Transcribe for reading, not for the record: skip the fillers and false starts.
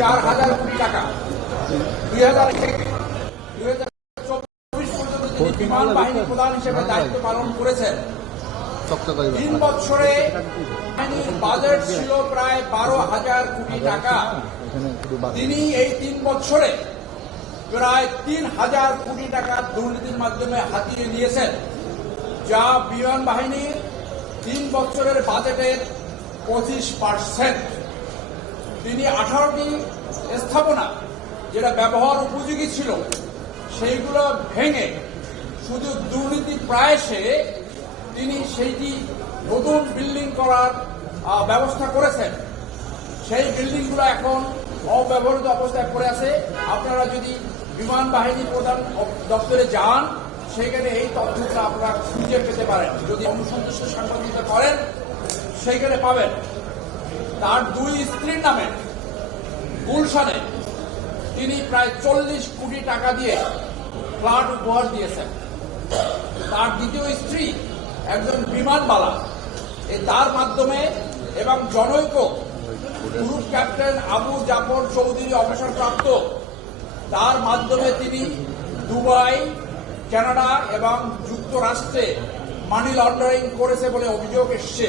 4,000 কোটি টাকা 2001 থেকে 2024 পর্যন্ত তিনি বিমান বাহিনী প্রধান হিসেবে দায়িত্ব পালন করেছেন। 3 বছরে বাহিনীর বাজেট ছিল প্রায় 12,000 কোটি টাকা। তিনি এই 3 বছরে প্রায় 3,000 কোটি টাকা দুর্নীতির মাধ্যমে হাতিয়ে নিয়েছেন, যা বিমান বাহিনীর 3 বছরের বাজেটের 25%। তিনি 18টি স্থাপনা যেটা ব্যবহার উপযোগী ছিল সেইগুলো ভেঙে শুধু দুর্নীতি প্রায়শে তিনি সেইটি নতুন বিল্ডিং করার ব্যবস্থা করেছেন। সেই বিল্ডিংগুলো এখন অব্যবহৃত অবস্থায় পড়ে আছে। আপনারা যদি বিমান বাহিনী প্রধান দপ্তরে যান, সেখানে এই তথ্যগুলো আপনারা খুঁজে পেতে পারেন। যদি অনুসন্তুষ্ট সাংবাদিকতা করেন, সেইখানে পাবেন। তার 2 স্ত্রীর নামে গুলশানে তিনি প্রায় 40 কোটি টাকা দিয়ে ফ্ল্যাট উপহার দিয়েছেন। তার দ্বিতীয় স্ত্রী একজন বিমানবালা, তার মাধ্যমে এবং জনৈক গ্রুপ ক্যাপ্টেন আবু জাফর চৌধুরী অবসরপ্রাপ্ত, তার মাধ্যমে তিনি দুবাই, কানাডা এবং যুক্তরাষ্ট্রে মানি লন্ডারিং করেছে বলে অভিযোগ এসছে।